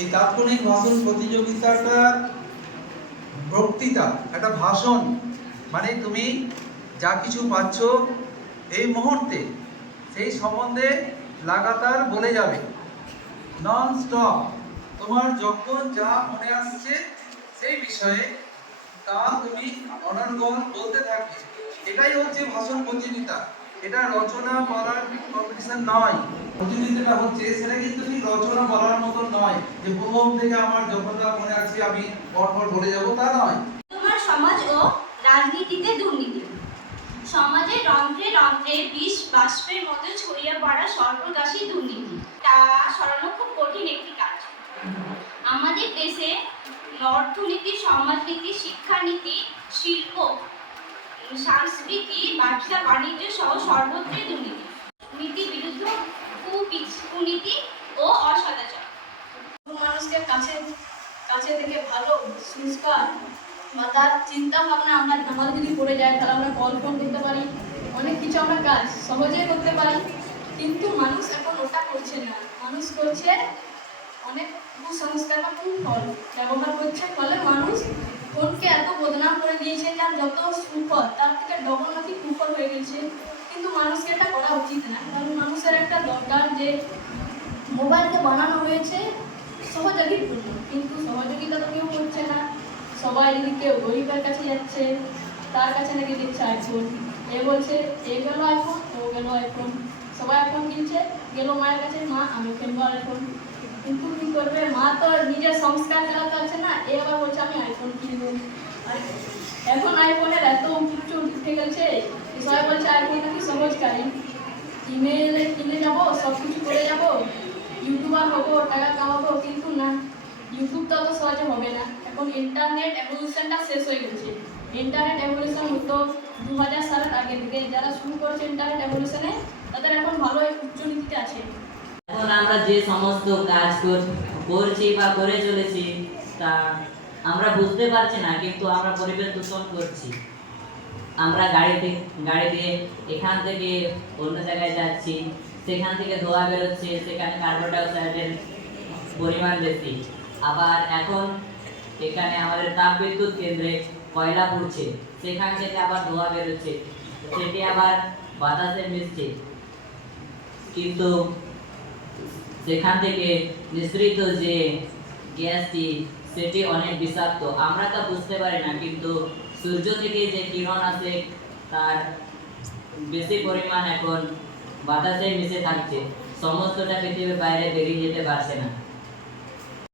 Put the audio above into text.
এই তাৎক্ষণিক ভাষণ প্রতিযোগিতাটা বক্তৃতা, একটা ভাষণ, মানে তুমি যা কিছু পাচ্ছ এই মুহূর্তে সেই সম্বন্ধে লাগাতার বলে যাবে, নন স্টপ। তোমার যখন যা মনে আসছে সেই বিষয়ে তা তুমি অনর্গল বলতে থাকবে। এটাই হচ্ছে ভাষণ প্রতিযোগিতা। এটা রচনা বলার কম্পিটিশন নয়। প্রতিযোগিতাটা হচ্ছে সেটা কিন্তু ঠিক রচনা বলার মতো নয়, যে প্রথম থেকে আমার যখন যা মনে আছে আমি পরপর বলে যাব, তা নয়। তোমার সমাজ ও রাজনীতিতে দুর্নীতি। সমাজে রন্ধ্রে রন্ধ্রে বিষ বাষ্পের মতো ছড়িয়ে পড়া সর্বগ্রাসী দুর্নীতি, তা সরানো খুব কঠিন একটি কাজ। আমাদের দেশে অর্থনীতি, সমাজনীতি, শিক্ষানীতি, শিল্প, সংস্কৃতি, ব্যবসা বাণিজ্য সহ সর্বত্রই দুর্নীতি, নীতি বিরুদ্ধ কুনীতি ও অসদাচার। মানুষকে কাছে থেকে ভালো সংস্কার বা তার চিন্তা ভাবনা আমাদের যদি পড়ে যায়, তাহলে আমরা কল ফোন করতে পারি, অনেক কিছু আমরা কাজ সহজেই করতে পারি। কিন্তু মানুষ এখন ওটা করছে না, মানুষ করছে অনেক কুসংস্কার বা কুফল ব্যবহার করছে। ফলে মানুষ ফোনকে এত বদনাম করে দিয়েছে যে যত সুফল তার থেকে ডবল নাকি কুফল হয়ে গেছে। কিন্তু মানুষকে এটা করা উচিত না, কারণ মানুষের একটা দরকার যে মোবাইলকে বানানো হয়েছে সহযোগীর জন্য, কিন্তু সহযোগিতা তো কেউ করছে না। সবাই যদি কেউ গরিবের কাছে যাচ্ছে, তার কাছে নাকি দিচ্ছে আইফোন, এ বলছে এ গেল আইফোন, ও গেল আইফোন, সবাই আইফোন কিনছে, গেল মায়ের কাছে, মা আমি কিনবো আইফোন। কিন্তু কি করবে, মা তো নিজের সংস্কার চালাতে আছে না, এ আবার বলছে আমি আইফোন কিনবো। আর এখন আইফোনের এত উচ্চ উঠে গেছে, সবাই বলছে আইফোন নাকি সহজকারী, ইমেইলে কিনে যাবো, সব কিছু করে যাবো, ইউটিউবার হবো, টাকা কামাবো। কিন্তু না, ইউটিউব তো অত সহজে হবে না। এখন ইন্টারনেট এভলিউশনটা শেষ হয়ে গেছে। ইন্টারনেট এভলিউশন হতো 2000 সালের আগে থেকে। যারা শুরু করেছে ইন্টারনেট এভলিউশনে, তাদের এখন ভালো উচ্চনীতিতে আছে। এখন আমরা যে সমস্ত কাজ করছি বা করে চলেছি তা আমরা বুঝতে পারছি না, কিন্তু আমরা পরিবেশ দূষণ করছি। আমরা গাড়ি দিয়ে এখান থেকে অন্য জায়গায় যাচ্ছি, সেখান থেকে ধোঁয়া বেরোচ্ছে, সেখানে কার্বন ডাইঅক্সাইডের পরিমাণ বেশি। আবার এখন এখানে আমাদের তাপবিদ্যুৎ কেন্দ্রে কয়লা পুড়ছে, সেখান থেকে আবার ধোঁয়া বেরোচ্ছে, সেটি আবার বাতাসে মিশছে, কিন্তু সেখান থেকে নিঃসৃত যে গ্যাসটি সেটি অনেক বিষাক্ত। আমরা তা বুঝতে পারি না, কিন্তু সূর্য থেকে যে কিরণ আসে তার বেশি পরিমাণ এখন বাতাসে মিশে থাকছে, সমস্তটা পৃথিবীর বাইরে বেরিয়ে যেতে পারছে না।